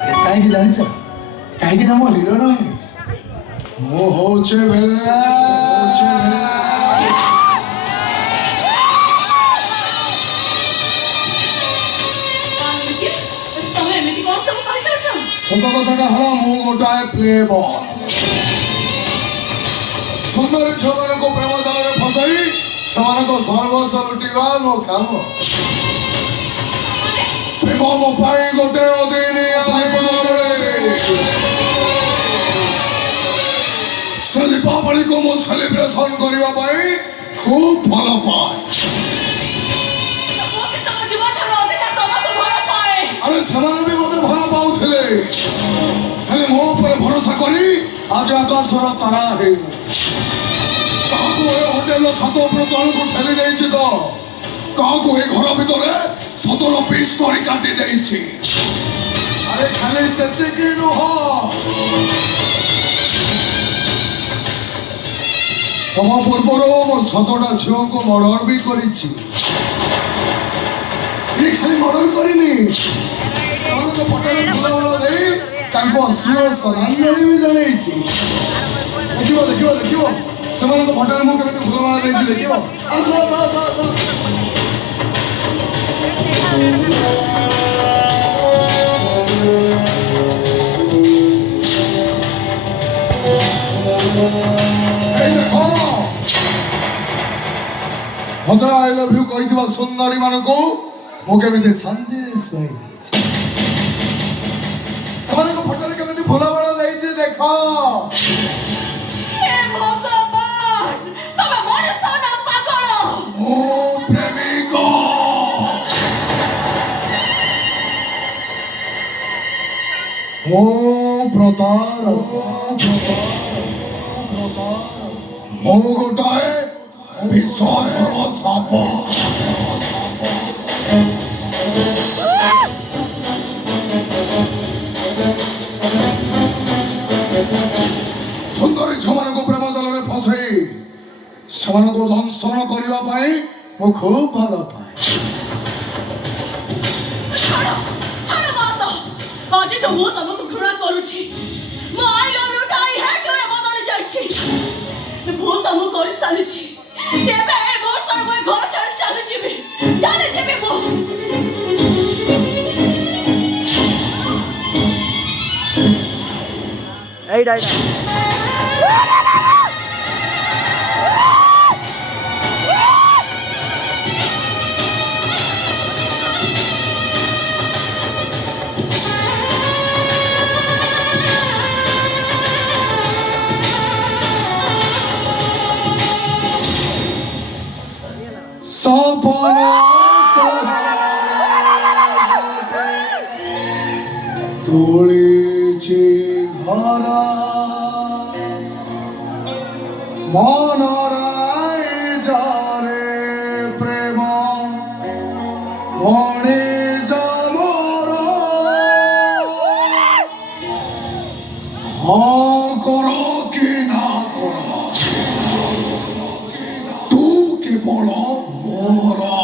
କାହିଁକି ଜାଣିଛ? କାହିଁକି ନା ମୋ ହିରୋ ନୁହେଁ, ମୁଁ ହଉଛି ସତ କଥାଟା ହେଲା ମୁଁ ଗୋଟାଏ ପ୍ଲେ ବୟ। ସୁନ୍ଦରୀ ଝିଅମାନଙ୍କୁ ପ୍ରେମ ଜାଲରେ ଫସାଇ ସେମାନଙ୍କ ସର୍ବସ୍ୱ ଲୁଟିବା ମୋ କାମ। ପ୍ରେମ ମୋ ପାଇଁ ଗୋଟେ ଅଦିନିଆ ସେ ଦୀପାବଳିକୁ ମୁଁ ସେଲିବ୍ରେସନ କରିବା ପାଇଁ ଖୁବ୍ ଭଲ ପାଏ। ଆରେ ସେମାନେ ବି ମୋତେ ଭଲ ପାଉଥିଲେ, ହେଲେ ମୋ ଉପରେ ଭରସା କରି ଆଜି ଆକାଶର ତାରା ହେଇଗଲେ। କାହାକୁ ଏ ହୋଟେଲର ଛାତ ଉପରୁ ତଳକୁ ଠେଲି ଦେଇଛି ତ କାହାକୁ ଏ ଘର ଭିତରେ 17 ପିସ୍ କରି କାଟି ଦେଇଛି। ଆରେ ଖାଲି ସେତିକି ନୁହଁ, ତମ ପୂର୍ବରୁ ମୁଁ 17ଟା ଝିଅଙ୍କୁ ମର୍ଡର ବି କରିଛି। ଖାଲି ମର୍ଡର କରିନି, ସେମାନଙ୍କ ପଟରେ ଫୁଲମାଳ ଦେଇ ତାଙ୍କୁ ଅଶ୍ଳୀଳ ଶ୍ରଦ୍ଧାଞ୍ଜଳି ବି ଜଣେଇଛି। ଦେଖିବ ଦେଖିବ ଦେଖିବ ସେମାନଙ୍କ ପଟରେ ମୁଁ କେମିତି ଫୁଲମାଳ ଦେଇଛି ଦେଖିବ। ଆସ ଆସ ଆସ ଆସ। ଏଇ ଦେଖ ମତେ ଆଇ ଲଭ୍ ୟୁ କହିଥିବା ସୁନ୍ଦରୀ ମାନଙ୍କୁ ମୁଁ କେମିତି ଶାନ୍ତିରେ ଶୁଆଇ ଦେଇଛି। ସେମାନଙ୍କ ଫଟୋରେ କେମିତି ଫୁଲମାଳ ଦେଇଛି ଦେଖ। ମୋ ପ୍ରେମିକ ମୋ ପ୍ରତାରକ ମୁଁ ଗୋଟାଏ ବିଷଧର ସାପ। ସୁନ୍ଦରୀ ଝିଅମାନଙ୍କୁ ପ୍ରେମ ଜାଲରେ ଫସାଇ ସେମାନଙ୍କୁ ଦଂଶନ କରିବା ପାଇଁ ମୁଁ ଖୁବ୍ ଭଲ ପାଏ। ଆଜିଠୁ ମୁଁ ତମକୁ ଘୃଣା କରୁଛି। ମୋ ଆଇ ଲଭ୍ ୟୁ ଟା ଆଇ ହେଟ୍ ୟୁ ବଦଳି ଯାଇଛି। ଭୁଲ ତ ମୁଁ କରିସାରିଛି। ଏବେ ଏ ମୁହୂର୍ତ୍ତରେ ମୁଁ ଘର ଛାଡ଼ି ଚାଲିଯିବି ମୁଁ। এইটা ତୋଳିଛି ଘର ମନରେ ଯାରେ ପ୍ରେମ ମଣି ମୋର ହଁ କର କି ନା କର ତୁ କେବଳ ମୋର।